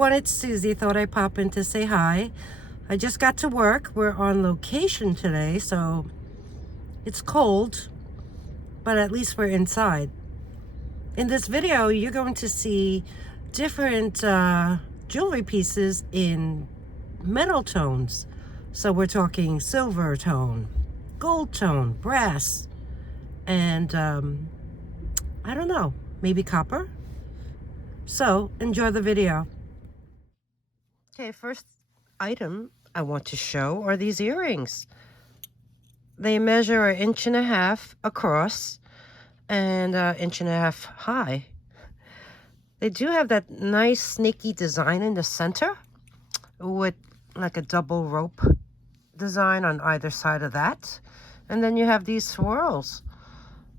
everyone, it's Susie. Thought I'd pop in to say hi. I just got to work. We're on location today, so it's cold, but at least we're inside. In this video, you're going to see different jewelry pieces in metal tones. So we're talking silver tone, gold tone, brass, and I don't know, maybe copper? So enjoy the video. Okay, first item I want to show are these earrings. They measure 1.5 inches across and 1.5 inches high. They do have that nice snaky design in the center with like a double rope design on either side of that. And then you have these swirls.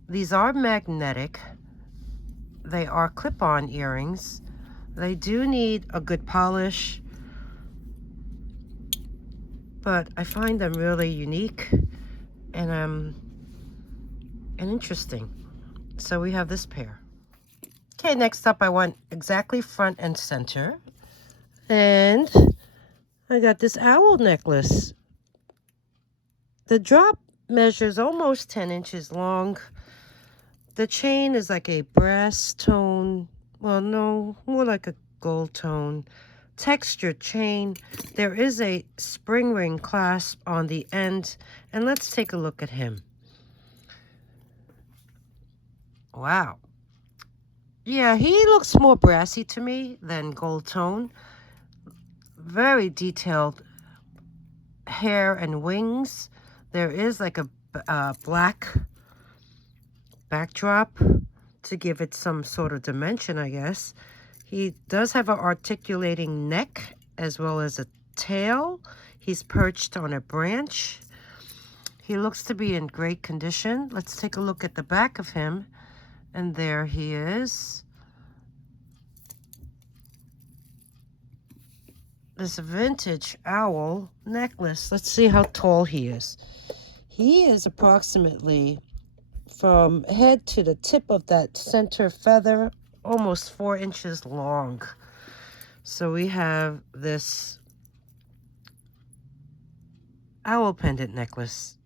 These are magnetic. They are clip-on earrings. They do need a good polish, but I find them really unique and interesting. So we have this pair. Okay, next up I went exactly front and center, and I got this owl necklace. The drop measures almost 10 inches long. The chain is like a brass tone, well, no, more like a gold tone textured chain. There is a spring ring clasp on the end, and let's take a look at him. Wow. Yeah, he looks more brassy to me than gold tone. Very detailed hair and wings. There is like a black backdrop to give it some sort of dimension, I guess. He does have an articulating neck as well as a tail. He's perched on a branch. He looks to be in great condition. Let's take a look at the back of him. And there he is. This vintage owl necklace. Let's see how tall he is. He is approximately from head to the tip of that center feather, almost 4 inches long. So we have this owl pendant necklace.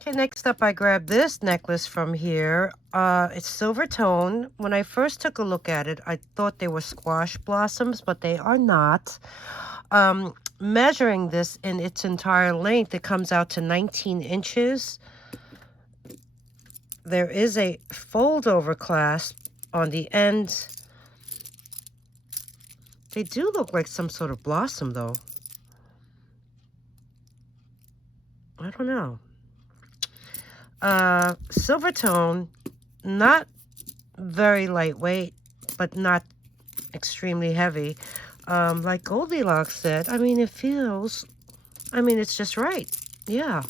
Okay, next up I grabbed this necklace from here. It's silver tone. When I first took a look at it, I thought they were squash blossoms, but they are not. Measuring this in its entire length, it comes out to 19 inches. There is a fold-over clasp on the end. They do look like some sort of blossom, though. I don't know. Silver tone, not very lightweight, but not extremely heavy. Like Goldilocks said, I mean, it feels, I mean, it's just right. Yeah.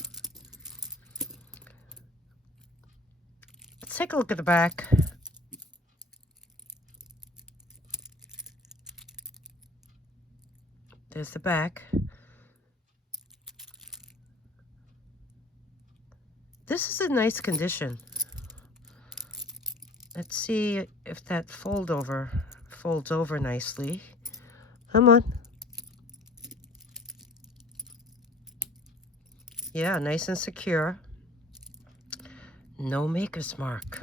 Let's take a look at the back. There's the back. This is in nice condition. Let's see if that folds over nicely. Come on. Yeah, nice and secure. No maker's mark.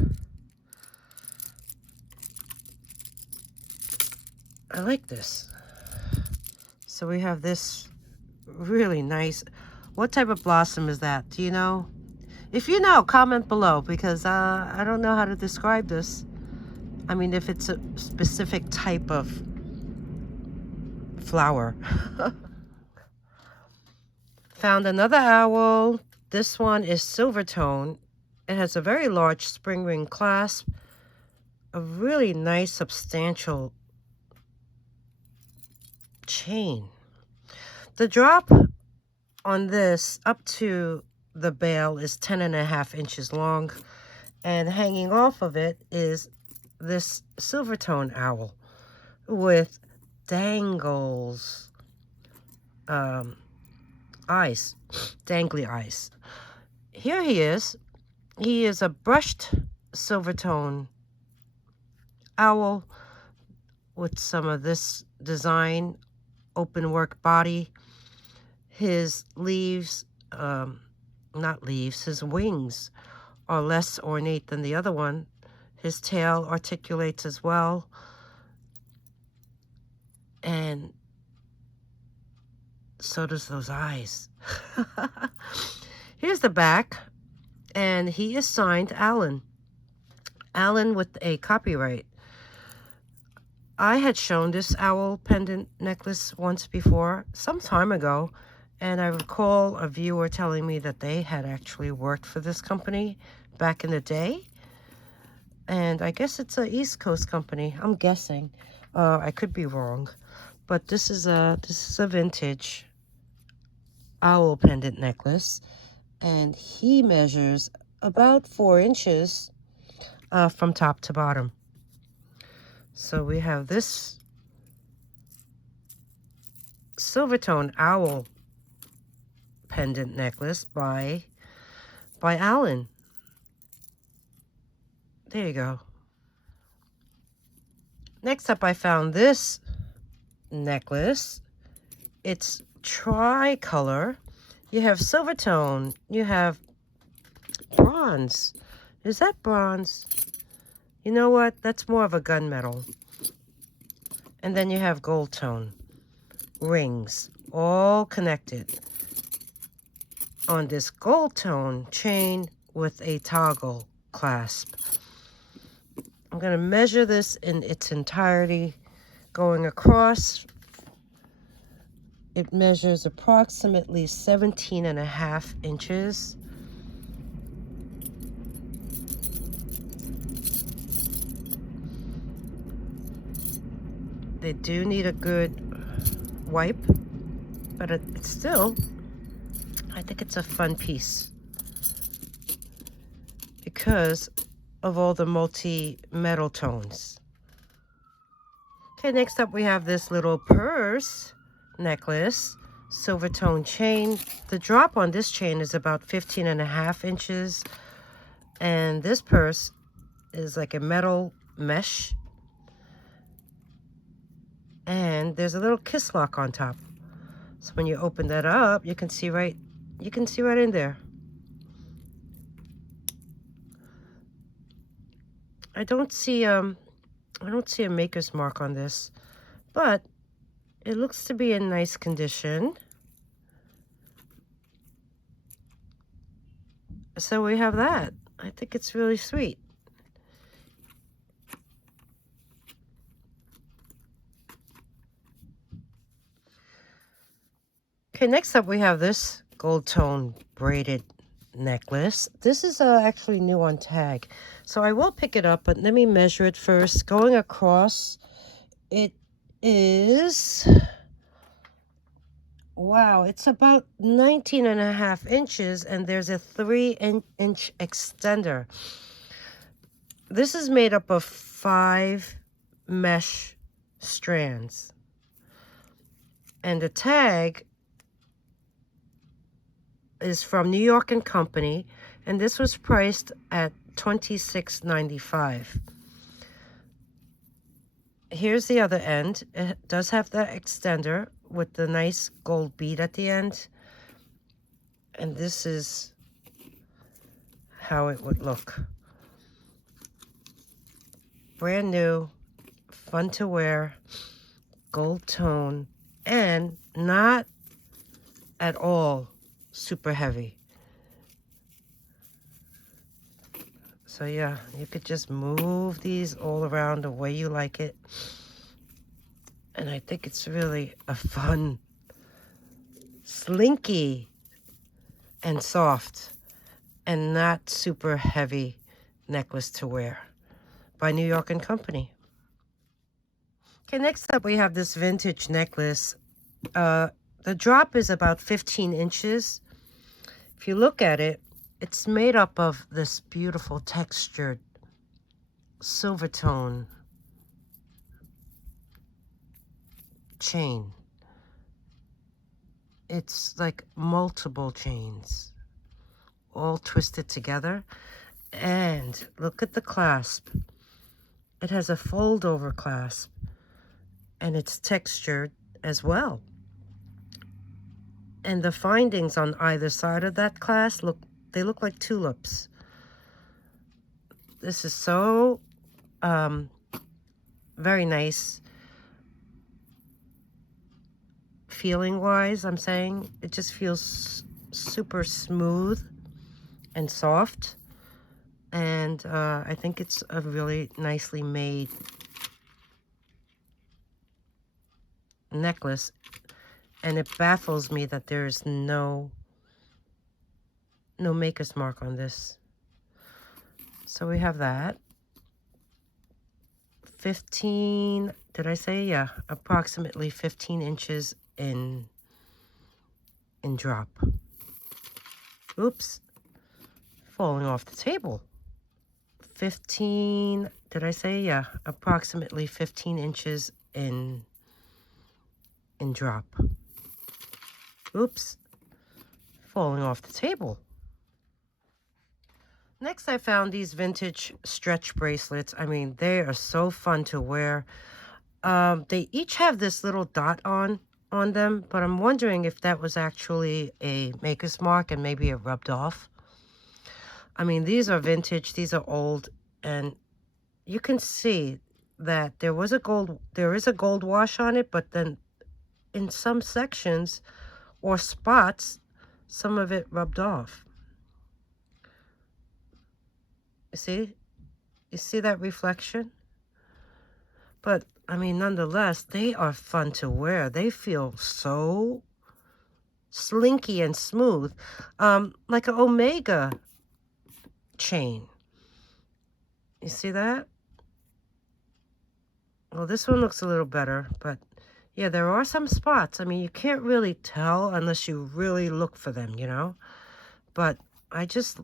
I like this. So we have this really nice, what type of blossom is that? Do you know? If you know, comment below, because I don't know how to describe this. I mean, if it's a specific type of flower. Found another owl. This one is silver tone. It has a very large spring ring clasp. A really nice, substantial chain. The drop on this up to the bail is 10.5 inches long, and hanging off of it is this silver tone owl with dangles, eyes, dangly eyes. Here he is. He is a brushed silver tone owl with some of this design, open work body. His leaves, not leaves, his wings are less ornate than the other one. His tail articulates as well. And so does those eyes. Here's the back. And he is signed Alan. Alan with a copyright. I had shown this owl pendant necklace once before, some time ago, and I recall a viewer telling me that they had actually worked for this company back in the day. And I guess it's an East Coast company, I'm guessing. I could be wrong. But this is a vintage owl pendant necklace, and he measures about 4 inches from top to bottom. So we have this silver tone owl pendant necklace by Alan. There you go. Next up, I found this necklace. It's tricolor. You have silver tone. You have bronze. Is that bronze? You know what? That's more of a gunmetal. And then you have gold tone. Rings. All connected on this gold tone chain with a toggle clasp. I'm going to measure this in its entirety going across. It measures approximately 17.5 inches. They do need a good wipe, but it's still, I think it's a fun piece because of all the multi-metal tones. Okay, next up we have this little purse necklace, silver tone chain. The drop on this chain is about 15.5 inches, and this purse is like a metal mesh, and there's a little kiss lock on top. So when you open that up, you can see right in there. I don't see a maker's mark on this, but it looks to be in nice condition. So we have that. I think it's really sweet. Okay, next up we have this gold tone braided necklace. This is actually new on tag, so I will pick it up, but let me measure it first. Going across, it is, wow, it's about 19.5 inches, and there's a 3-inch extender. This is made up of 5 mesh strands, and the tag is from New York & Company, and this was priced at $26.95. Here's the other end. It does have the extender with the nice gold bead at the end, and this is how it would look. Brand new, fun to wear, gold tone, and not at all super heavy. So yeah, you could just move these all around the way you like it. And I think it's really a fun, slinky, and soft, and not super heavy necklace to wear by New York & Company. Okay, next up we have this vintage necklace. The drop is about 15 inches. If you look at it, it's made up of this beautiful textured silver tone chain. It's like multiple chains all twisted together. And look at the clasp. It has a fold over clasp. and it's textured as well. And the findings on either side of that clasp they look like tulips. This is so very nice feeling wise. I'm saying it just feels super smooth and soft, and I think it's a really nicely made necklace, and it baffles me that there's no maker's mark on this. So we have that. 15, did I say? Yeah, approximately 15 inches in drop. Oops, falling off the table. 15, did I say? Yeah, approximately 15 inches in drop. Oops, falling off the table. Next, I found these vintage stretch bracelets. I mean, they are so fun to wear. They each have this little dot on them, but I'm wondering if that was actually a maker's mark and maybe it rubbed off. I mean, these are vintage, these are old, and you can see that there is a gold wash on it, but then in some sections or spots, some of it rubbed off. You see that reflection? But I mean, nonetheless, they are fun to wear. They feel so slinky and smooth, like an Omega chain. You see that? Well, this one looks a little better, but yeah, there are some spots. I mean, you can't really tell unless you really look for them, you know? But I just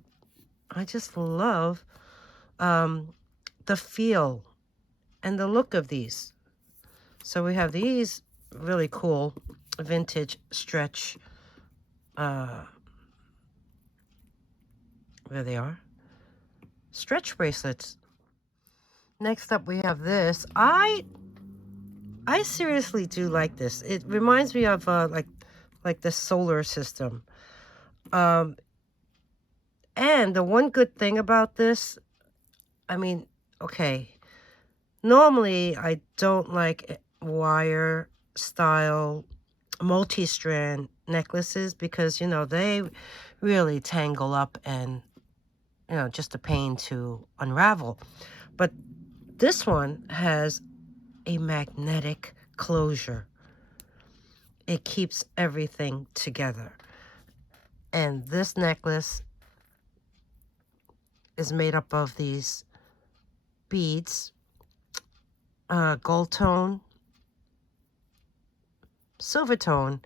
love the feel and the look of these. So we have these really cool vintage stretch, there they are, stretch bracelets. Next up we have this. I seriously do like this. It reminds me of like the solar system. And the one good thing about this, I mean, okay, normally I don't like wire style multi-strand necklaces because, you know, they really tangle up and, you know, just a pain to unravel. But this one has a magnetic closure. It keeps everything together. And this necklace is made up of these beads, gold tone, silver tone,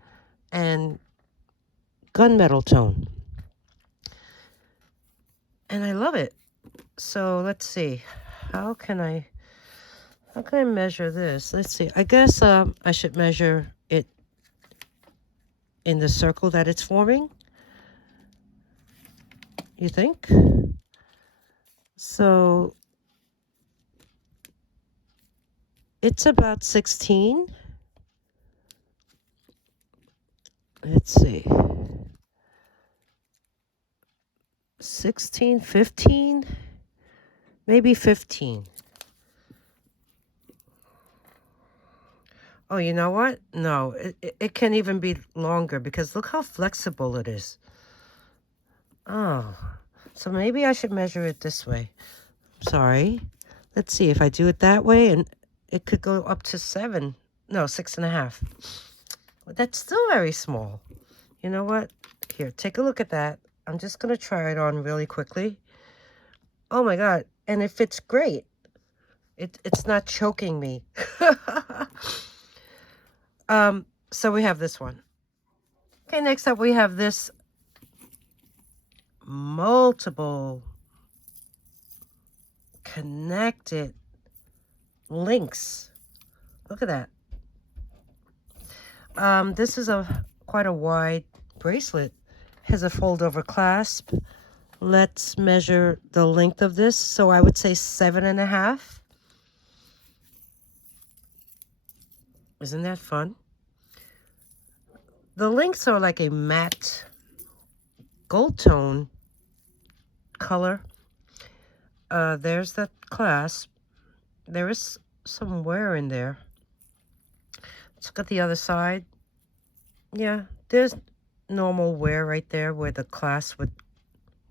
and gunmetal tone. And I love it. So let's see. How can I measure this? Let's see. I guess I should measure it in the circle that it's forming. You think? So it's about 16. Let's see. 16, 15, maybe 15. Oh, you know what? No, it can even be longer because look how flexible it is. Oh, so maybe I should measure it this way. Sorry. Let's see if I do it that way, and it could go up to 7. No, 6.5. That's still very small. You know what? Here, take a look at that. I'm just going to try it on really quickly. Oh my God. And it fits great. It's not choking me. So we have this one. Okay, next up we have this multiple connected links. Look at that. This is quite a wide bracelet. Has a fold over clasp. Let's measure the length of this. So I would say 7.5. Isn't that fun? The links are like a matte gold tone color. There's that clasp. There is some wear in there. Let's look at the other side. Yeah, there's normal wear right there where the clasp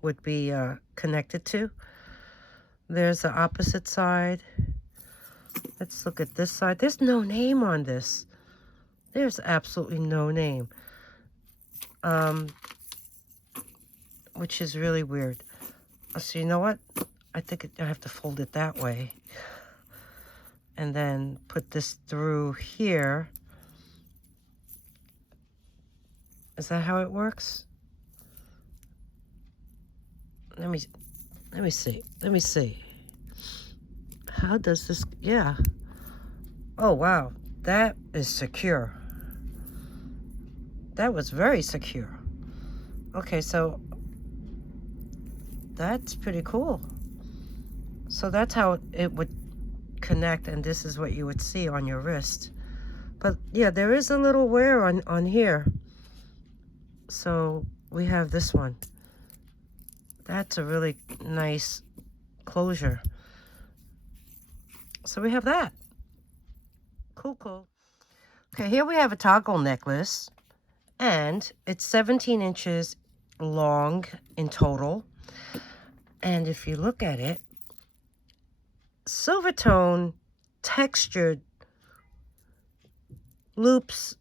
would be connected to. There's the opposite side. Let's look at this side. There's no name on this. There's absolutely no name. Which is really weird. So you know what? I think I have to fold it that way. And then put this through here. Is that how it works? Let me see. Let me see. How does this, yeah. Oh, wow. That is secure. That was very secure. Okay, so that's pretty cool. So that's how it would connect, and this is what you would see on your wrist. But yeah, there is a little wear on here. So we have this one. That's a really nice closure. So we have that. Cool, cool. Okay, here we have a toggle necklace, and it's 17 inches long in total. And if you look at it, silver tone, textured loops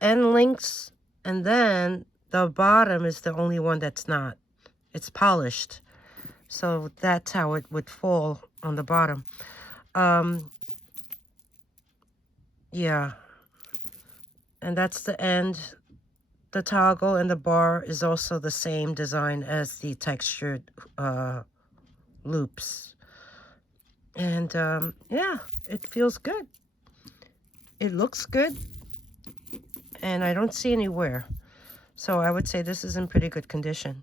and links, and then the bottom is the only one that's not. It's polished. So that's how it would fall on the bottom. Yeah. And that's the end. The toggle and the bar is also the same design as the textured loops. And yeah, it feels good. It looks good. And I don't see any wear. So I would say this is in pretty good condition.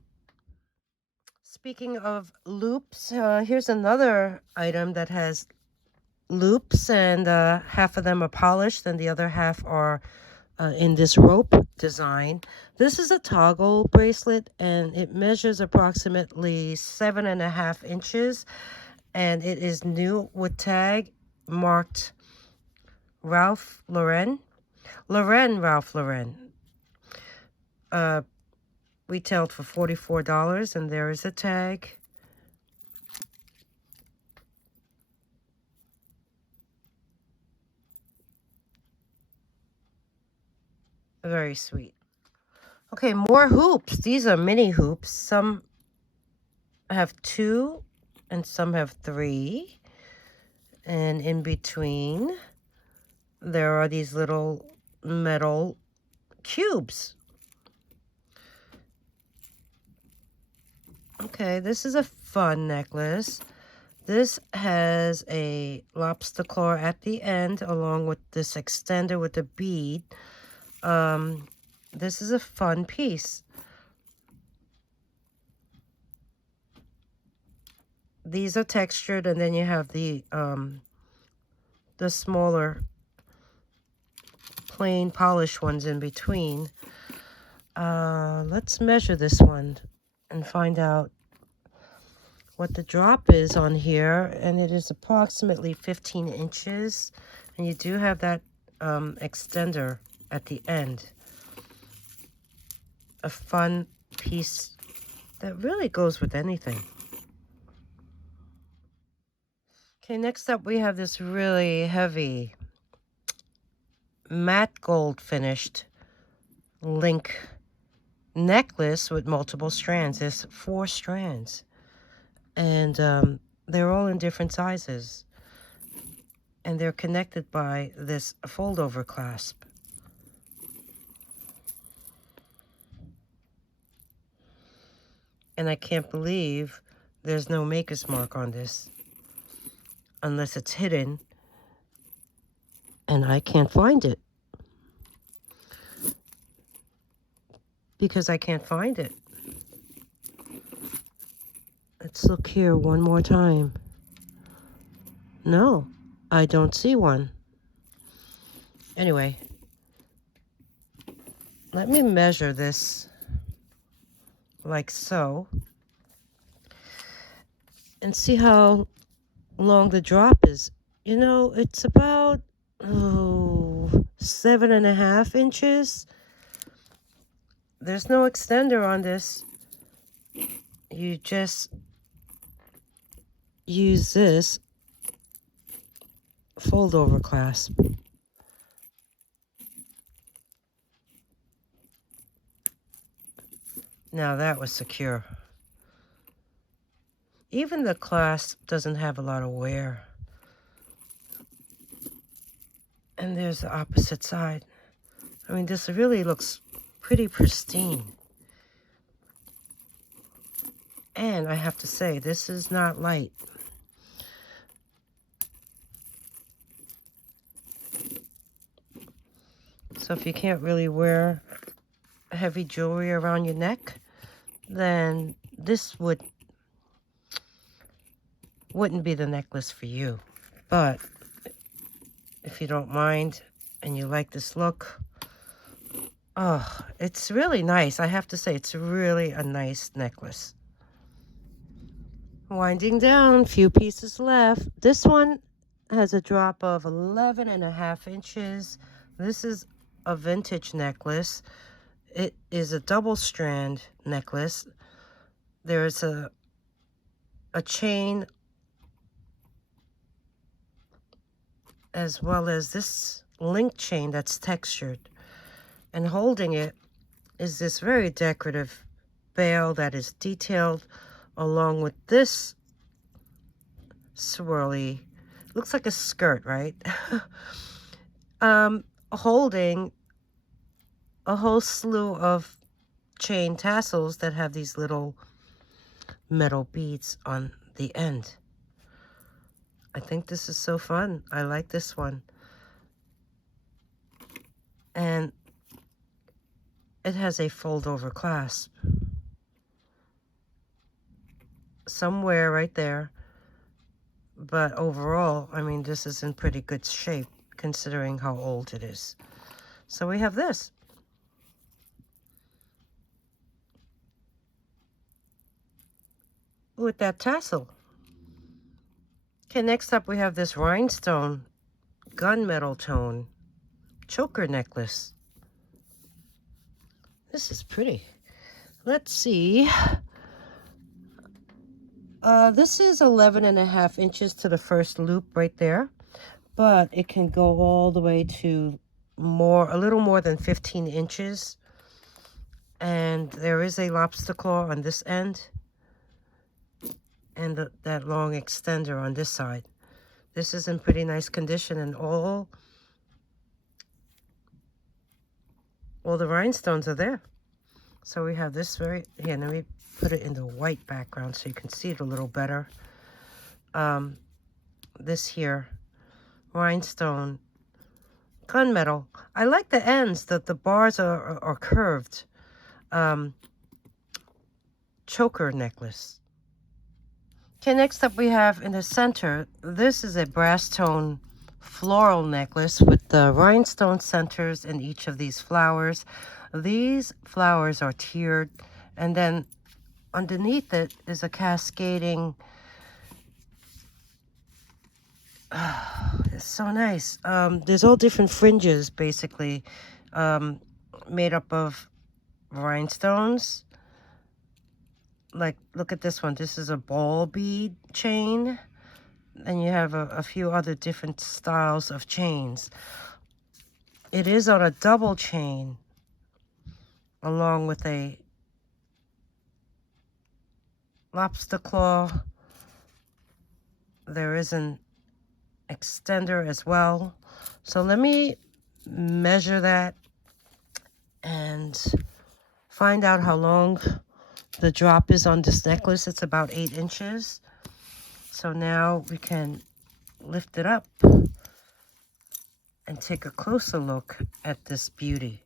Speaking of loops, here's another item that has loops, and half of them are polished and the other half are in this rope design. This is a toggle bracelet, and it measures approximately 7.5 inches, and it is new with tag marked Ralph Lauren. Ralph Lauren. Retailed for $44, and there is a tag. Very sweet. Okay, more hoops. These are mini hoops. Some have 2 and some have 3. And in between, there are these little metal cubes. Okay, this is a fun necklace. This has a lobster claw at the end, along with this extender with the bead. This is a fun piece. These are textured, and then you have the smaller plain polished ones in between. Let's measure this one and find out what the drop is on here, and it is approximately 15 inches, and you do have that extender at the end. A fun piece that really goes with anything. Okay, next up we have this really heavy matte gold finished link necklace with multiple strands. There's 4 strands, and they're all in different sizes, and they're connected by this fold over clasp. And I can't believe there's no maker's mark on this, unless it's hidden and I can't find it, because I can't find it. Let's look here one more time. No, I don't see one. Anyway, let me measure this like so and see how long the drop is. You know, it's about 7.5 inches. There's no extender on this. You just use this fold over clasp. Now that was secure. Even the clasp doesn't have a lot of wear. And there's the opposite side. I mean, this really looks pretty pristine. And I have to say, this is not light. So if you can't really wear heavy jewelry around your neck, then this wouldn't be the necklace for you. But if you don't mind and you like this look, oh, it's really nice. I have to say, it's really a nice necklace. Winding down, few pieces left. This one has a drop of 11.5 inches. This is a vintage necklace. It is a double strand necklace. There's a chain as well as this link chain that's textured. And holding it is this very decorative bail that is detailed along with this swirly, looks like a skirt, right? Holding a whole slew of chain tassels that have these little metal beads on the end. I think this is so fun. I like this one. And it has a fold over clasp. Somewhere right there. But overall, I mean, this is in pretty good shape considering how old it is. So we have this. With that tassel. Okay, next up we have this rhinestone gunmetal tone choker necklace. This is pretty. Let's see. This is 11.5 inches to the first loop right there, but it can go all the way to a little more than 15 inches. And there is a lobster claw on this end and that long extender on this side. This is in pretty nice condition, and all the rhinestones are there. So we have this here, let me put it in the white background so you can see it a little better. This here, rhinestone, gunmetal. I like the ends, the bars are curved. Choker necklace. Okay, next up we have in the center, this is a brass tone floral necklace with the rhinestone centers in each of these flowers. These flowers are tiered, and then underneath it is a cascading, it's so nice. There's all different fringes basically, made up of rhinestones. Like, look at this one. This is a ball bead chain. And you have a few other different styles of chains. It is on a double chain along with a lobster claw. There is an extender as well. So let me measure that and find out how long the drop is on this necklace. It's about 8 inches. So now we can lift it up and take a closer look at this beauty.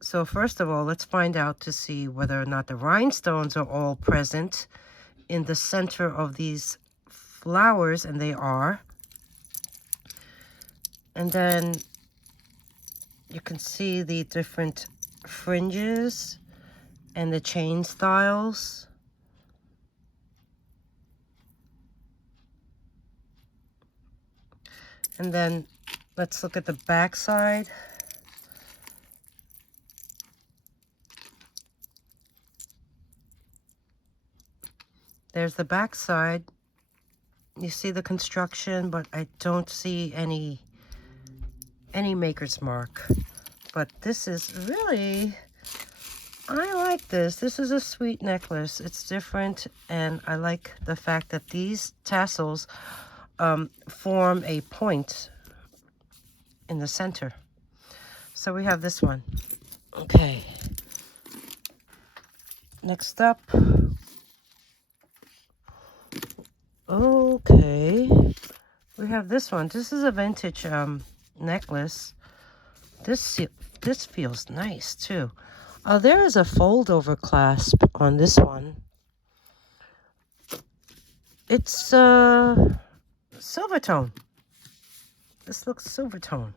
So first of all, let's find out to see whether or not the rhinestones are all present in the center of these flowers, and they are. And then you can see the different fringes and the chain styles. And then let's look at the back side. There's the back side. You see the construction, but I don't see any maker's mark. But this is really, I like this. This is a sweet necklace. It's different, and I like the fact that these tassels form a point in the center. So we have this one. Okay. Next up. Okay. We have this one. This is a vintage necklace. This feels nice too. There is a fold over clasp on this one. It's silver tone. This looks silver tone.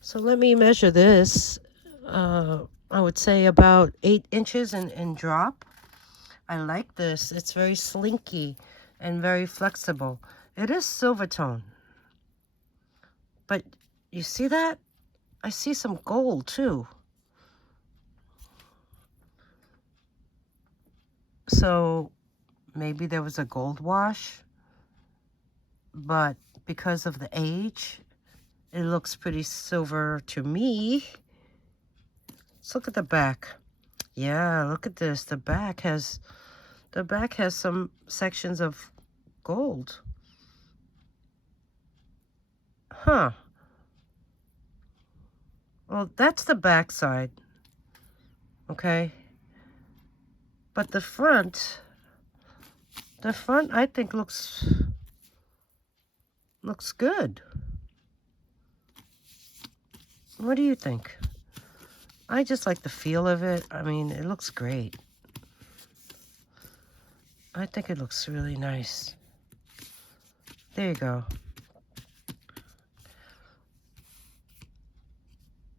So let me measure this. I would say about 8 inches in drop. I like this. It's very slinky and very flexible. It is silver tone. But you see that? I see some gold too. So maybe there was a gold wash, but because of the age, it looks pretty silver to me. Let's look at the back. Yeah, look at this. The back has some sections of gold. Huh. Well, that's the back side. Okay. But the front I think looks good. What do you think? I just like the feel of it. I mean, it looks great. I think it looks really nice. There you go.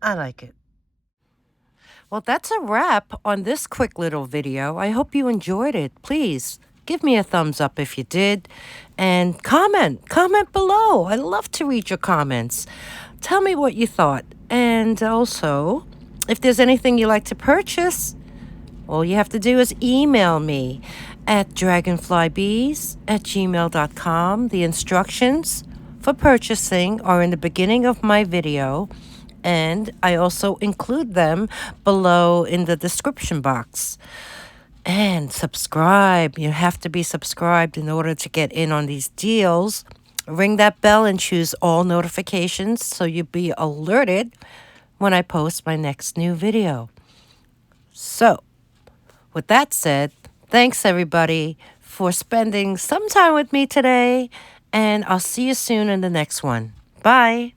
I like it. Well, that's a wrap on this quick little video. I hope you enjoyed it. Please give me a thumbs up if you did. And comment below. I love to read your comments. Tell me what you thought. And also, if there's anything you like to purchase, all you have to do is email me at dragonflybees@gmail.com. The instructions for purchasing are in the beginning of my video, and I also include them below in the description box. And subscribe. You have to be subscribed in order to get in on these deals. Ring that bell and choose all notifications so you'll be alerted when I post my next new video. So, with that said, thanks everybody for spending some time with me today, and I'll see you soon in the next one. Bye.